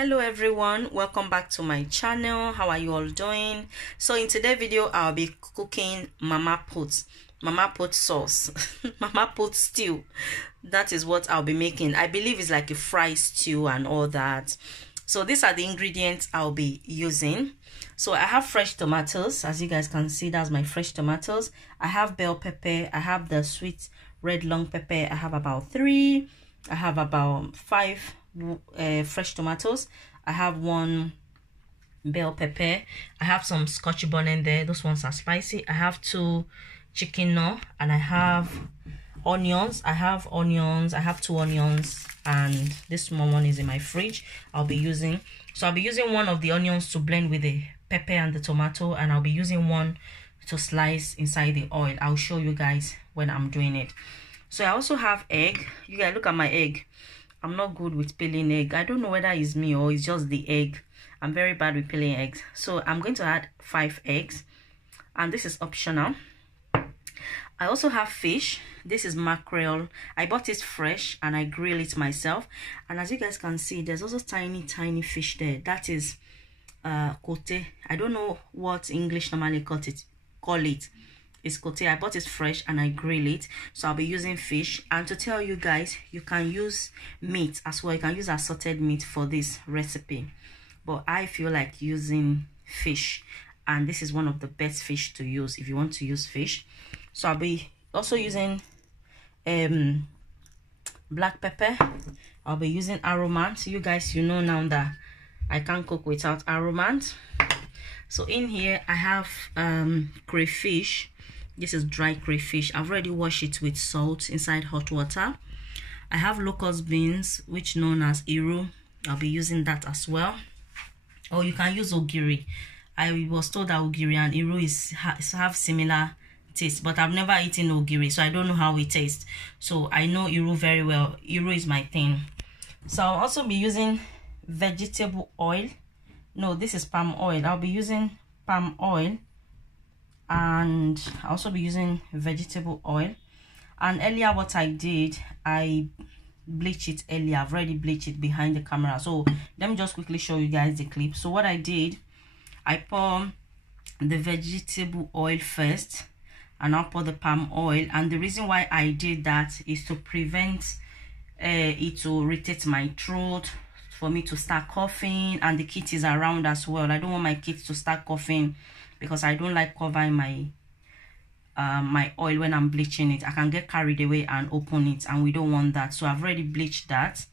Hello everyone, welcome back to my channel. How are you all doing? So in today's video I'll be cooking mama put sauce mama put stew. That is what I'll be making. I believe it's like a fried stew and all that. So these are the ingredients I'll be using. So I have fresh tomatoes, as you guys can see. That's my fresh tomatoes. I have bell pepper, I have the sweet red long pepper. I have about 3. I have about 5 fresh tomatoes. I have 1 bell pepper. I have some scotch bonnet there. Those ones are spicy. I have 2 chicken no, and I have onions. I have 2 onions, and this small one is in my fridge. I'll be using one of the onions to blend with the pepper and the tomato, and I'll be using one to slice inside the oil. I'll show you guys when I'm doing it. So I also have egg. You guys look at my egg. I'm not good with peeling egg. I don't know whether it's me or it's just the egg. I'm very bad with peeling eggs. So I'm going to add 5 eggs, and this is optional. I also have fish. This is mackerel. I bought it fresh and I grill it myself. And as you guys can see, there's also tiny fish there. That is kote. I don't know what English normally call it. It's kote. I bought it fresh and I grill it. So I'll be using fish. And to tell you guys, you can use meat as well. You can use assorted meat for this recipe, but I feel like using fish, and this is one of the best fish to use if you want to use fish. So I'll be also using black pepper. I'll be using aromant. You guys, you know now that I can't cook without aromant. So in here I have crayfish. This is dry crayfish. I've already washed it with salt inside hot water. I have locust beans, which known as iru. I'll be using that as well. Or you can use ogiri. I was told that ogiri and iru have similar taste, but I've never eaten ogiri, so I don't know how it tastes. So I know iru very well. Iru is my thing. So I'll also be using vegetable oil. No, this is palm oil. I'll be using palm oil, and I'll also be using vegetable oil. And earlier what I did, I bleached it earlier. I've already bleached it behind the camera. So let me just quickly show you guys the clip. So what I did, I pour the vegetable oil first, and I'll pour the palm oil. And the reason why I did that is to prevent it to irritate my throat, for me to start coughing, and the kids is around as well. I don't want my kids to start coughing because I don't like covering my my oil when I'm bleaching it. I can get carried away and open it, and we don't want that. So I've already bleached that,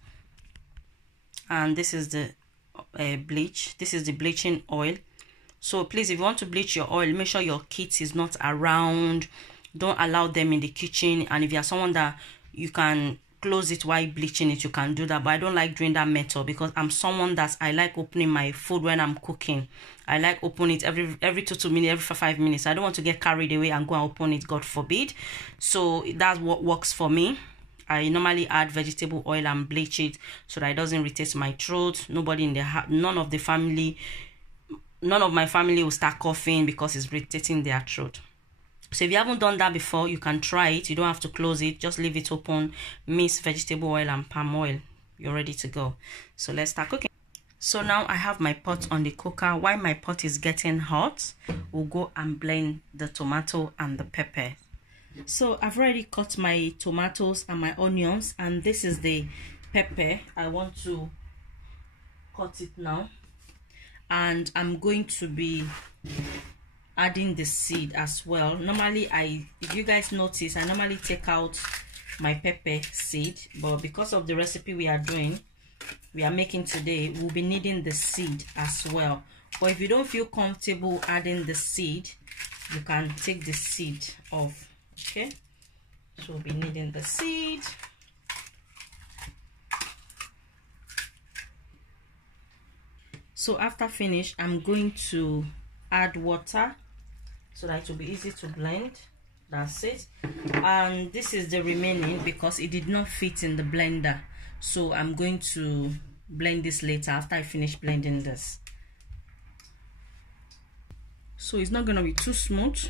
and this is the bleach. This is the bleaching oil. So please, if you want to bleach your oil, make sure your kids is not around. Don't allow them in the kitchen. And if you're someone that you can close it while bleaching it, you can do that. But I don't like doing that method because I'm someone that I like opening my food when I'm cooking. I like open it every 2 minutes, every 5 minutes. I don't want to get carried away and go and open it, God forbid. So that's what works for me. I normally add vegetable oil and bleach it so that it doesn't irritate my throat. None of my family will start coughing because it's irritating their throat. So if you haven't done that before, you can try it. You don't have to close it, just leave it open, mix vegetable oil and palm oil. You're ready to go. So let's start cooking. So now I have my pot on the cooker. While my pot is getting hot, we'll go and blend the tomato and the pepper. So I've already cut my tomatoes and my onions, and this is the pepper. I want to cut it now, and I'm going to be adding the seed as well. Normally, if you guys notice, I normally take out my pepper seed, but because of the recipe we are making today, we'll be needing the seed as well. But if you don't feel comfortable adding the seed, you can take the seed off. Okay, so we'll be needing the seed. So after finish, I'm going to add water so that it will be easy to blend. That's it. And this is the remaining because it did not fit in the blender, so I'm going to blend this later after I finish blending this. So it's not going to be too smooth.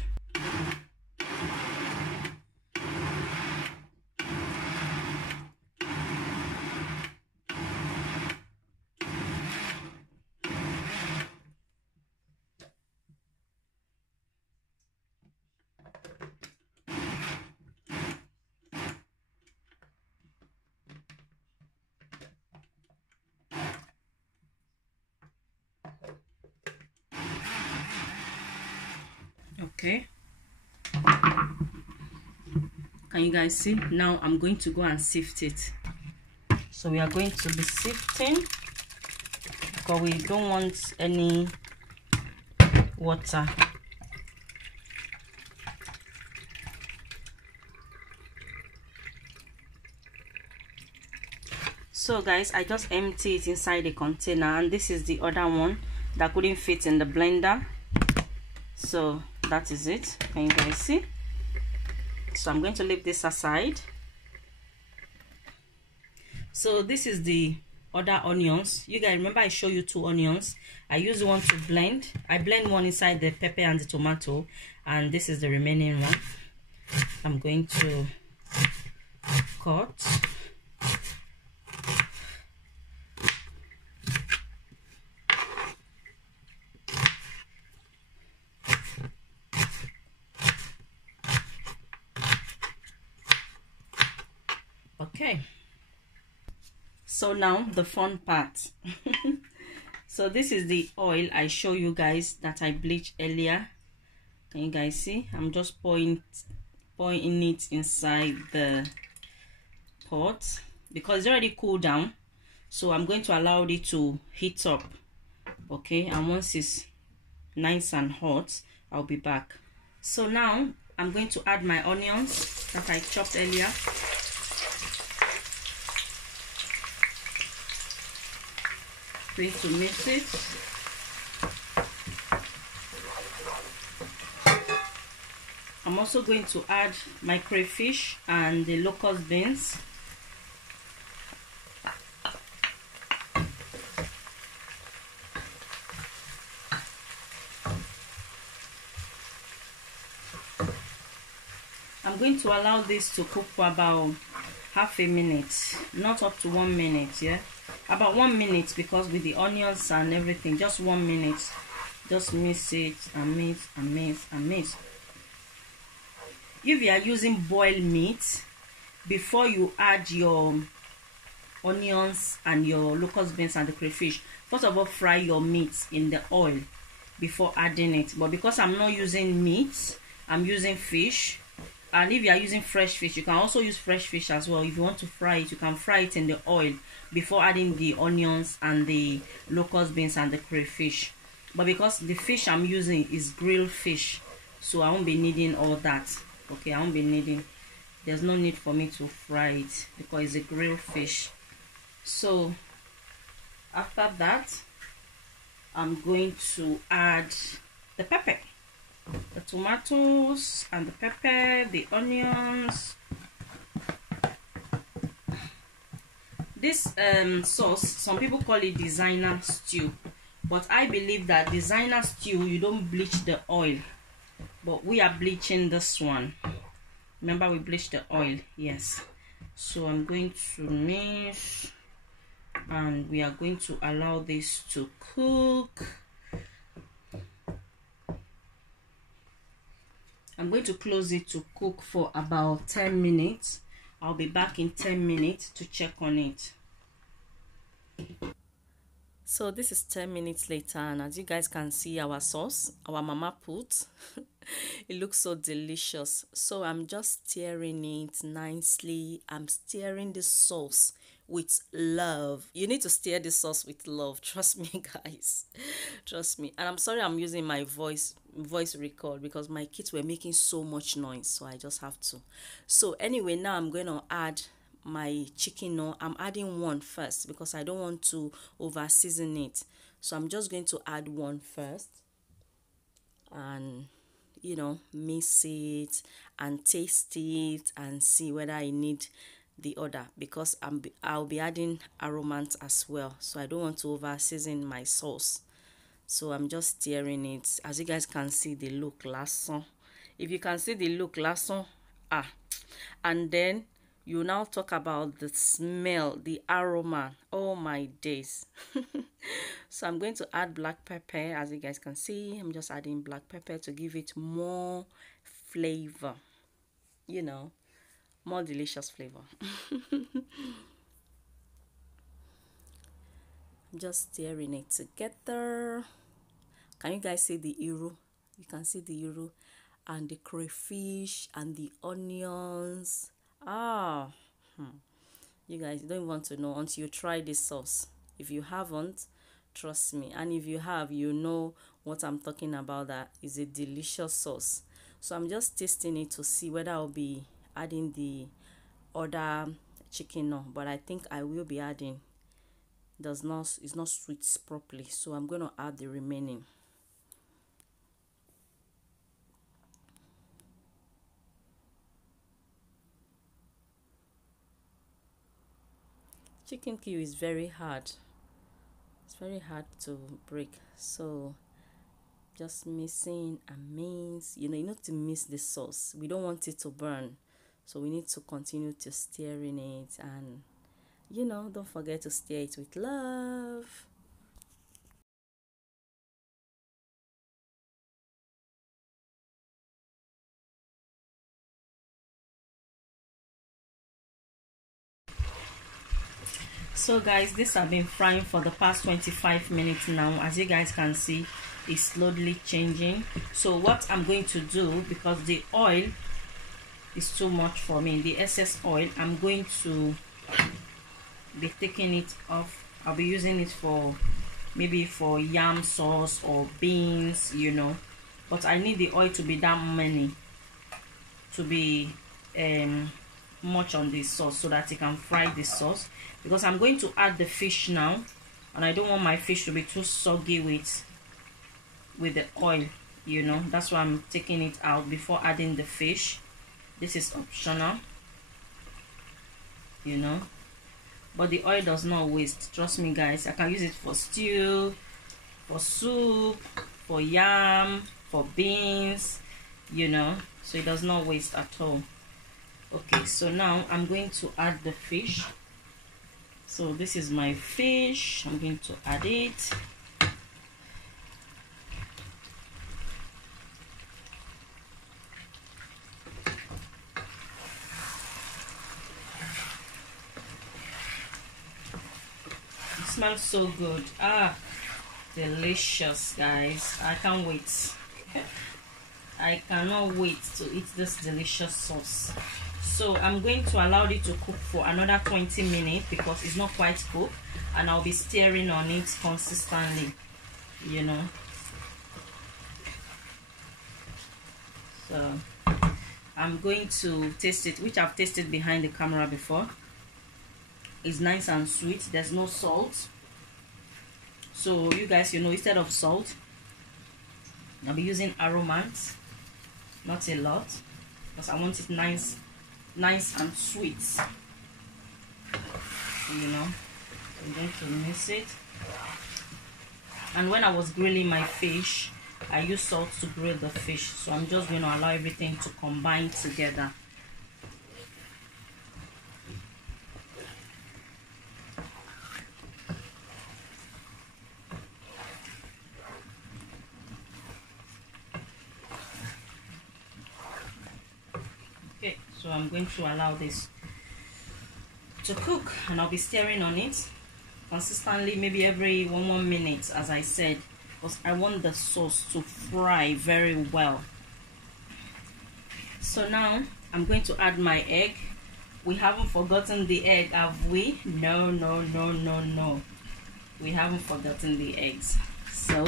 Okay, can you guys see? Now I'm going to go and sift it. So we are going to be sifting because we don't want any water. So guys, I just empty it inside the container, and this is the other one that couldn't fit in the blender. So that is it. Can you guys see? So I'm going to leave this aside. So this is the other onions. You guys remember I showed you 2 onions. I use one to blend. I blend one inside the pepper and the tomato, and this is the remaining one. I'm going to cut. Okay, so now the fun part. So this is the oil I show you guys that I bleached earlier. Can you guys see? I'm just pouring it inside the pot because it's already cooled down, so I'm going to allow it to heat up. Okay, and once it's nice and hot, I'll be back. So now I'm going to add my onions that I chopped earlier. Going to mix it. I'm also going to add my crayfish and the locust beans. I'm going to allow this to cook for about half a minute, not up to 1 minute. Yeah, about 1 minute, because with the onions and everything, just 1 minute. Just mix it and mix and mix and mix. If you are using boiled meat, before you add your onions and your locust beans and the crayfish, first of all fry your meat in the oil before adding it. But because I'm not using meat, I'm using fish. And if you are using fresh fish, you can also use fresh fish as well. If you want to fry it, you can fry it in the oil before adding the onions and the locust beans and the crayfish. But because the fish I'm using is grilled fish, so I won't be needing all that. Okay, I won't be needing. There's no need for me to fry it because it's a grilled fish. So after that, I'm going to add the pepper. The tomatoes and the pepper, the onions. This sauce, some people call it designer stew, but I believe that designer stew, you don't bleach the oil, but we are bleaching this one. Remember, we bleached the oil. Yes. So I'm going to mix, and we are going to allow this to cook. I'm going to close it to cook for about 10 minutes. I'll be back in 10 minutes to check on it. So this is 10 minutes later, and as you guys can see, our sauce, our mama put, it looks so delicious. So I'm just stirring it nicely. I'm stirring the sauce with love. You need to stir the sauce with love. Trust me, guys. Trust me. And I'm sorry I'm using my voice record because my kids were making so much noise, so I just have to. So anyway, now I'm going to add my chicken. No, I'm adding one first because I don't want to over season it. So I'm just going to add one first, and you know, mix it and taste it and see whether I need the other, because I'll be adding aromas as well, so I don't want to over season my sauce. So I'm just stirring it. As you guys can see, the look lásán. If you can see the look lásán, and then you now talk about the smell, the aroma. Oh my days. So I'm going to add black pepper. As you guys can see, I'm just adding black pepper to give it more flavor, you know, more delicious flavor. Just stirring it together. Can you guys see the euro? You can see the euro. and the crayfish and the onions. Ah, you guys don't even want to know until you try this sauce. If you haven't, trust me, and if you have, you know what I'm talking about. That is a delicious sauce. So I'm just tasting it to see whether I'll be adding the other chicken or, but I think I will be adding. It's not sweet properly, so I'm going to add the remaining. Chicken cube is very hard. It's very hard to break, so just mixing and mince. You need to mix the sauce. We don't want it to burn, so we need to continue to stir in it, and don't forget to stir it with love. So guys, this have been frying for the past 25 minutes now. As you guys can see, it's slowly changing. So what I'm going to do, because the oil is too much for me, the excess oil, I'm going to be taking it off. I'll be using it for maybe for yam sauce or beans, but I need the oil to be that many, to be much on this sauce, so that it can fry the sauce, because I'm going to add the fish now, and I don't want my fish to be too soggy with the oil. That's why I'm taking it out before adding the fish. This is optional, but the oil does not waste. Trust me guys, I can use it for stew, for soup, for yam, for beans, so it does not waste at all. Okay, so now I'm going to add the fish. So this is my fish. I'm going to add it. It smells so good. Delicious guys. I can't wait. I cannot wait to eat this delicious sauce. So I'm going to allow it to cook for another 20 minutes because it's not quite cooked, and I'll be stirring on it consistently, So I'm going to taste it, which I've tasted behind the camera before. It's nice and sweet. There's no salt. So you guys, instead of salt, I'll be using aromats, not a lot, because I want it nice and sweet. I'm going to mix it. And when I was grilling my fish, I used salt to grill the fish, so I'm just going to allow everything to combine together. So I'm going to allow this to cook, and I'll be stirring on it consistently, maybe every 1 minute, as I said, because I want the sauce to fry very well. So now I'm going to add my egg. We haven't forgotten the egg, have we? No. We haven't forgotten the eggs. So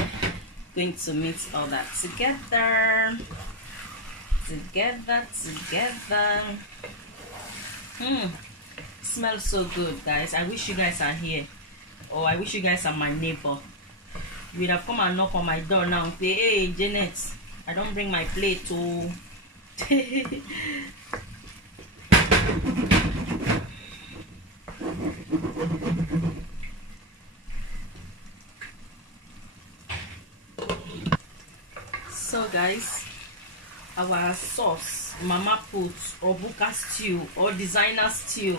going to mix all that together. Smells so good guys. I wish you guys are here, or I wish you guys are my neighbor. You would have come and knock on my door now and say, hey Janet, I don't bring my plate to So guys, our sauce, mama put, or buka stew, or designer stew,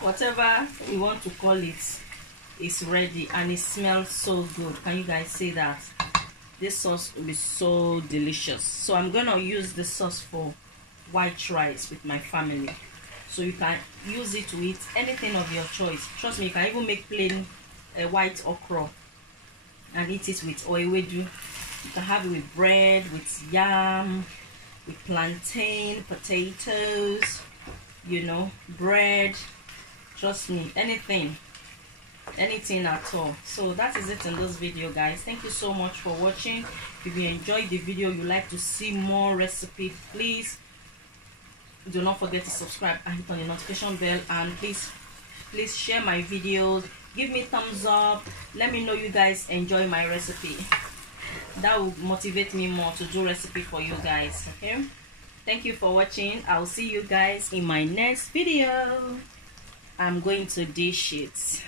whatever you want to call it, is ready, and it smells so good. Can you guys see that? This sauce will be so delicious. So I'm gonna use the sauce for white rice with my family, so you can use it with anything of your choice. Trust me, you can even make plain white okra and eat it with oewedu. You can have it with bread, with yam, with plantain, potatoes, you know, bread. Trust me, anything at all. So that is it in this video, guys. Thank you so much for watching. If you enjoyed the video, you like to see more recipes, please do not forget to subscribe and hit on the notification bell, and please share my videos, give me thumbs up, let me know you guys enjoy my recipe. That will motivate me more to do recipe for you guys. Okay, thank you for watching. I'll see you guys in my next video. I'm going to dish it.